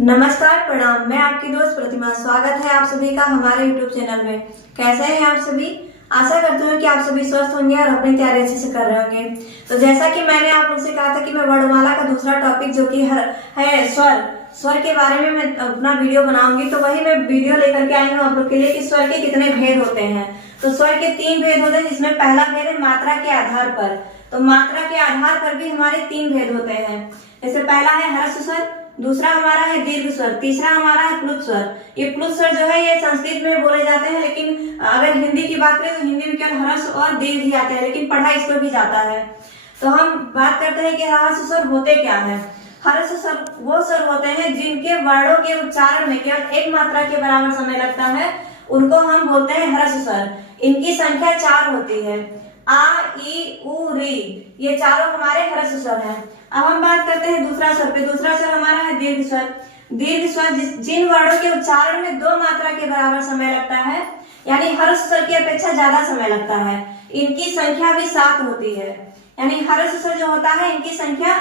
नमस्कार, प्रणाम। मैं आपकी दोस्त प्रतिमा। स्वागत है आप सभी का हमारे YouTube चैनल में। कैसे हैं आप सभी? आशा करती हूँ कि आप सभी स्वस्थ होंगे और अपनी तैयारी अच्छे से कर रहे होंगे। तो जैसा कि मैंने आप लोग से कहा था कि मैं वर्णमाला का दूसरा टॉपिक जो कि है स्वर के बारे में मैं अपना वीडियो बनाऊंगी। तो वही मैं वीडियो लेकर के आई हूँ आप लोग के लिए कि स्वर के कितने भेद होते हैं। तो स्वर के 3 भेद होते हैं, जिसमें पहला भेद है मात्रा के आधार पर। तो मात्रा के आधार पर भी हमारे 3 भेद होते हैं। जैसे पहला है ह्रस्व स्वर, दूसरा हमारा है दीर्घ स्वर, तीसरा हमारा है प्लुत स्वर। ये प्लुत स्वर जो है ये संस्कृत में बोले जाते हैं, लेकिन अगर हिंदी की बात करें तो हिंदी में केवल ह्रस्व और दीर्घ ही आते हैं, लेकिन पढ़ा इस पर भी जाता है। तो हम बात करते हैं कि ह्रस्व स्वर होते क्या है। ह्रस्व स्वर वो स्वर होते हैं जिनके वर्णों के उच्चारण में केवल एक मात्रा के बराबर समय लगता है, उनको हम बोलते हैं ह्रस्व स्वर। इनकी संख्या 4 होती है। आ, ई, उ, री, ये चारों हमारे ह्रस्व स्वर हैं। अब हम बात करते हैं दूसरा स्वर पे। दूसरा स्वर हमारा है दीर्घ स्वर। दीर्घ स्वर जिन वर्णों के उच्चारण में 2 मात्रा के बराबर समय लगता है, यानी ह्रस्व स्वर की अपेक्षा ज्यादा समय लगता है, इनकी संख्या भी 7 होती है। यानी ह्रस्व स्वर जो होता है इनकी संख्या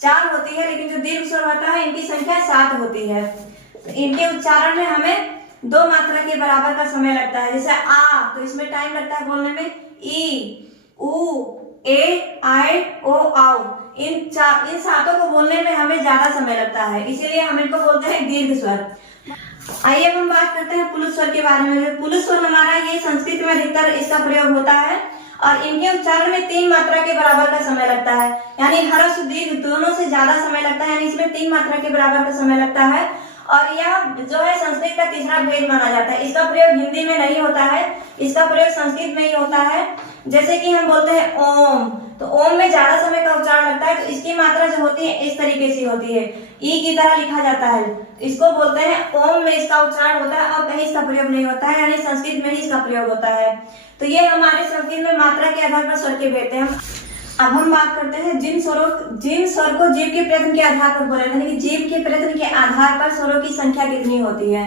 4 होती है, लेकिन जो दीर्घ स्वर होता है इनकी संख्या 7 होती है। तो इनके उच्चारण में हमें 2 मात्रा के बराबर का समय लगता है। जैसे आ, तो इसमें टाइम लगता है बोलने में। ई, उ, ए, आए, ओ, आओ, इन 7 को बोलने में हमें ज्यादा समय लगता है, इसीलिए हम इनको बोलते हैं दीर्घ स्वर। आइए हम बात करते हैं पुलुत स्वर के बारे में। पुलुत स्वर हमारा ये संस्कृत में अधिकतर इसका प्रयोग होता है और इनके उच्चारण में 3 मात्रा के बराबर का समय लगता है। यानी ह्रस्व दीर्घ दोनों से ज्यादा समय लगता है, यानी इसमें 3 मात्रा के बराबर का समय लगता है। और यह जो है संस्कृत का तीसरा भेद माना जाता है। इसका प्रयोग हिंदी में नहीं होता है, इसका प्रयोग संस्कृत में ही होता है। जैसे कि हम बोलते हैं ओम, तो ओम में ज्यादा समय का उच्चारण लगता है, तो इसकी मात्रा जो होती है इस तरीके से होती है, ई की तरह लिखा जाता है। इसको बोलते हैं ओम में इसका उच्चारण होता है और कहीं इसका प्रयोग नहीं होता है, यानी संस्कृत में ही इसका प्रयोग होता है। तो ये हमारे संस्कृत में मात्रा के आधार पर स्वर के भेद हैं। अब हम बात करते हैं जिन स्वर को जीव के प्रयत्न के आधार पर बोला जाता है, जीव के प्रयत्न के आधार पर स्वरों की संख्या कितनी होती है।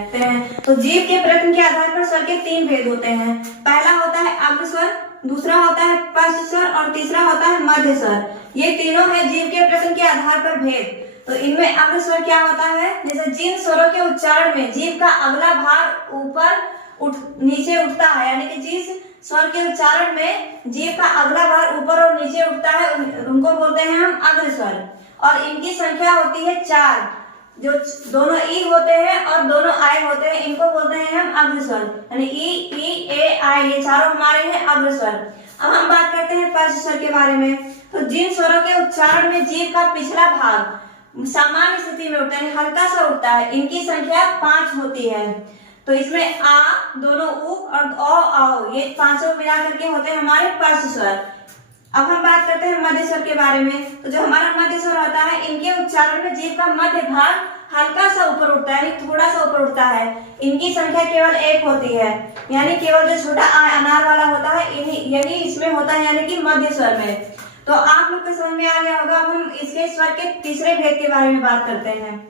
तो जीव के प्रयत्न के आधार पर स्वर के 3 भेद होते हैं। पहला होता है अग्र स्वर, दूसरा होता है पश्च स्वर और तीसरा होता है मध्य स्वर। ये तीनों है जीव के प्रयत्न के आधार पर भेद। तो इनमें अग्र स्वर क्या होता है, जैसे जिन स्वरों के उच्चारण में जीव का अगला भाग ऊपर नीचे उठता है, यानी कि जिस स्वर के उच्चारण में जीव का अगला भाग ऊपर और नीचे उठता है, उनको बोलते हैं हम अग्र स्वर। और इनकी संख्या होती है 4। जो दोनों ई होते हैं और दोनों आय होते हैं, इनको बोलते हैं हम अग्र स्वर। यानी ई, ए, आय, ये चारों हमारे हैं अग्र स्वर। अब हम बात करते हैं पश्च स्वर के बारे में। तो जिन स्वरों के उच्चारण में जीव का पिछला भाग सामान्य स्थिति में उठता है, हल्का सा उठता है, इनकी संख्या 5 होती है। तो इसमें आ, दोनों उ और ओ, आओ, ये 5 मिला करके होते हैं हमारे पश्च स्वर। अब हम बात करते हैं मध्य स्वर के बारे में। तो जो हमारा मध्य स्वर होता है, इनके उच्चारण में जीव का मध्य भाग हल्का सा ऊपर उठता है, थोड़ा सा ऊपर उठता है। इनकी संख्या केवल 1 होती है, यानी केवल जो छोटा अनार वाला होता है यही इसमें होता है, यानी कि मध्य स्वर में। तो आप लोग को समझ में आ गया होगा। अब हम इसके स्वर के तीसरे भेद के बारे में बात करते हैं।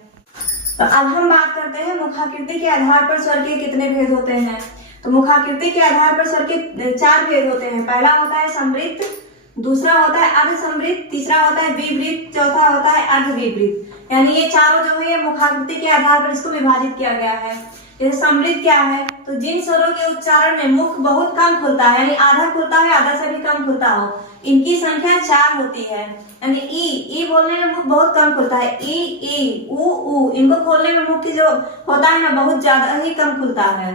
तो अब हम बात करते हैं मुखाकृति के आधार पर स्वर के कितने भेद होते हैं। तो मुखाकृति के आधार पर स्वर के 4 भेद होते हैं। पहला होता है समृद्ध, दूसरा होता है अर्धसमृद्ध, तीसरा होता है विपरीत, चौथा होता है अर्धविपरीत। यानी ये चारों जो है ये मुखाकृति के आधार पर इसको विभाजित किया गया है। जैसे समृद्ध क्या है, तो जिन स्वरों के उच्चारण में मुख बहुत कम खुलता है, यानी आधा खुलता है, आधा से भी कम खुलता हो, इनकी संख्या 4 होती है। यानी ई बोलने में मुख बहुत कम खुलता है, ई, उ, इनको खोलने में मुख जो होता है ना बहुत ज्यादा ही कम खुलता है।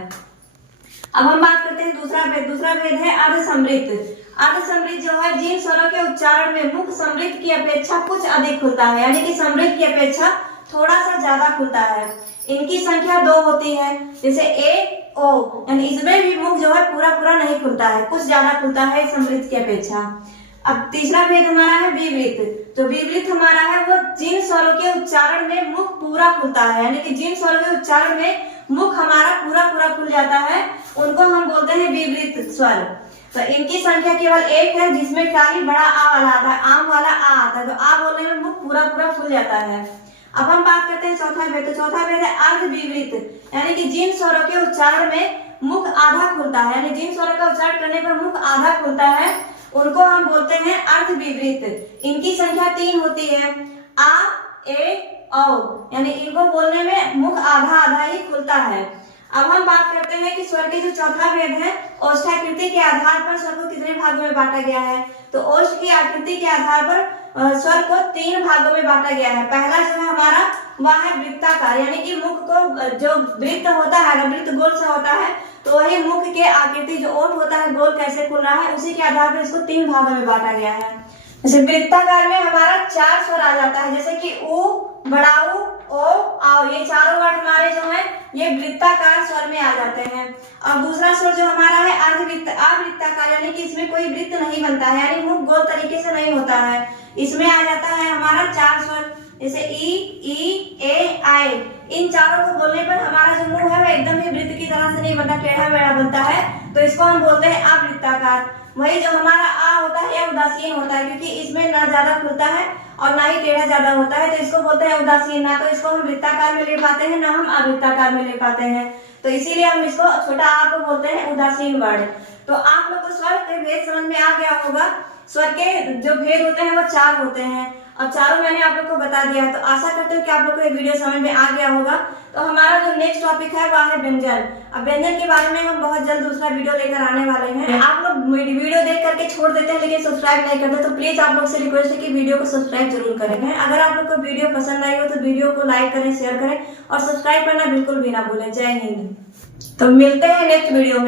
अब हम बात करते हैं दूसरा भेद है अर्धसमृद्ध। अर्धसमृद्ध जो है जिन स्वरों के उच्चारण में मुख समृद्ध की अपेक्षा कुछ अधिक खुलता है, यानी कि समृद्ध की अपेक्षा थोड़ा सा ज्यादा खुलता है। इनकी संख्या 2 होती है। जैसे ए, ओ, यानी इसमें भी मुख जो है पूरा नहीं खुलता है, कुछ ज्यादा खुलता है समृद्ध की अपेक्षा। अब तीसरा भेद हमारा है विपरीत। तो विपरीत हमारा है वो जिन स्वरों के उच्चारण में मुख पूरा खुलता है, यानी कि जिन स्वरों के उच्चारण में मुख हमारा पूरा खुल जाता है, उनको हम बोलते हैं विपरीत स्वर। तो इनकी संख्या केवल 1 है, जिसमें खाली बड़ा आ वाला आता है, आम वाला आ आता है। तो आ बोलने में मुख पूरा खुल जाता है। अब हम बात करते हैं चौथा भेद। तो चौथा भेद है अर्धविपरीत, यानी कि जिन स्वरों के उच्चारण में मुख आधा खुलता है, यानी जिन स्वरों का उच्चारण करने पर मुख आधा खुलता है, उनको हम बोलते हैं अर्धविपरीत। इनकी संख्या 3 होती है। आ, ए औ, यानी इनको बोलने में मुख आधा आधा ही खुलता है। अब हम बात करते हैं कि स्वर के जो चौथा भेद है, ओष्ठाकृति के आधार पर स्वर को कितने भागों में बांटा गया है। तो ओष्ठ की आकृति के आधार पर स्वर को 3 भागों में बांटा गया है। पहला जो है हमारा वह है वृत्ताकार, यानी कि मुख को जो वृत्त होता है, अगर वृत्त गोल से होता है तो वही मुख के आकृति जो ओठ होता है गोल कैसे खुल रहा है, उसी के आधार पर इसको 3 भागों में बांटा गया है। जैसे वृत्ताकार में हमारा 4 स्वर आ जाता है, जैसे कि उ, बड़ा उ, ओ, आओ, ये चारों वर्ड हमारे जो है ये वृत्ताकार स्वर में आ जाते हैं। और दूसरा स्वर जो हमारा है अवृत्ताकार, यानी कि इसमें कोई वृत्त नहीं बनता है, यानी मुख गोल तरीके से नहीं होता है। इसमें आ जाता है हमारा 4 स्वर, जैसे ई, ए, आए। इन चारों को बोलने पर हमारा जो मुंह है वो एकदम ही वृत्त की तरह से नहीं बनता, टेढ़ा मेढ़ा बनता है, तो इसको हम बोलते हैं अवृत्ताकार। वही जो हमारा आ होता है यह उदासीन होता है, क्योंकि इसमें ना ज्यादा खुलता है और ना ही टेढ़ा ज्यादा होता है, तो इसको बोलते हैं उदासीन। ना तो इसको हम वृत्ताकार में ले पाते हैं, ना हम अवृत्ताकार में ले पाते हैं, तो इसीलिए हम इसको छोटा आ को बोलते हैं उदासीन वर्ण। तो आप लोग को स्वर के भेद समझ में आ गया होगा। स्वर के जो भेद होते हैं वो 4 होते हैं, और चारों मैंने आप लोग को बता दिया है। तो आशा करते हो कि आप लोग को ये वीडियो समझ में आ गया होगा। तो हमारा जो नेक्स्ट टॉपिक है वह है व्यंजन। अब व्यंजन के बारे में हम बहुत जल्द दूसरा वीडियो लेकर आने वाले हैं। आप लोग वीडियो देख करके छोड़ देते हैं लेकिन सब्सक्राइब नहीं करते, तो प्लीज आप लोग से रिक्वेस्ट है कि वीडियो को सब्सक्राइब जरूर करें। अगर आप लोग को वीडियो पसंद आई हो तो वीडियो को लाइक करें, शेयर करें और सब्सक्राइब करना बिल्कुल भी ना भूलें। जय हिंद। तो मिलते हैं नेक्स्ट वीडियो में।